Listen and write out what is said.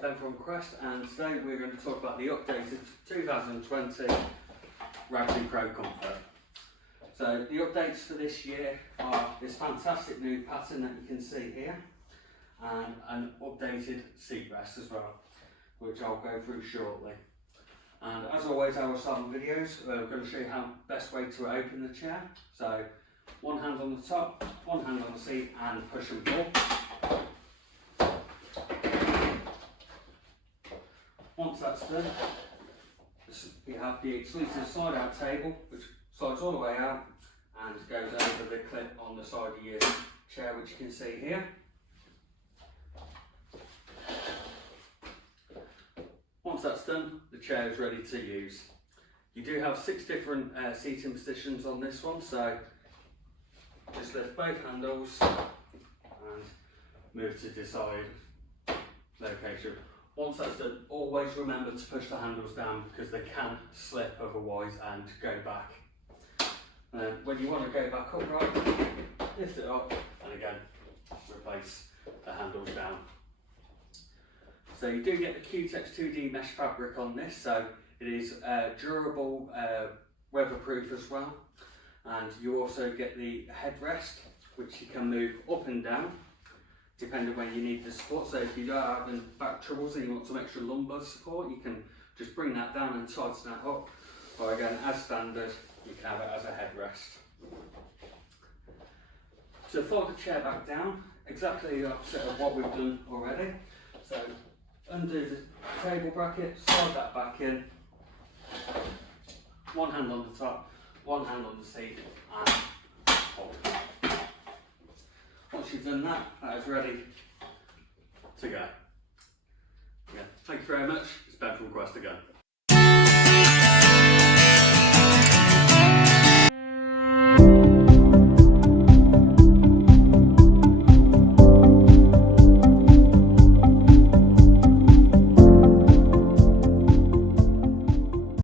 Ben from Crest, and today we're going to talk about the updated 2020 Ragley Pro Comfort. So the updates for this year are this fantastic new pattern that you can see here, and an updated seat rest as well, which I'll go through shortly. And as always, our style videos, we're going to show you how best way to open the chair. So one hand on the top, one hand on the seat, and push and pull. Once that's done, we have the exclusive slide out table, which slides all the way out and goes over the clip on the side of your chair, which you can see here. Once that's done, the chair is ready to use. You do have 6 different seating positions on this one, so just lift both handles and move to desired location. Once that's done, always remember to push the handles down because they can slip otherwise and go back. When you want to go back upright, lift it up and again replace the handles down. So you do get the Q-Tex 2D mesh fabric on this, so it is durable, weatherproof as well. And you also get the headrest, which you can move up and down depending when you need the support. So if you are having back troubles and you want some extra lumbar support, you can just bring that down and tighten that up. Or again, as standard, you can have it as a headrest. So fold the chair back down, exactly the opposite of what we've done already. So undo the table bracket, slide that back in, one hand on the top, one hand on the seat, and hold. Once you've done that, that is ready to go. Yeah, thank you very much. It's Ben from Crest again.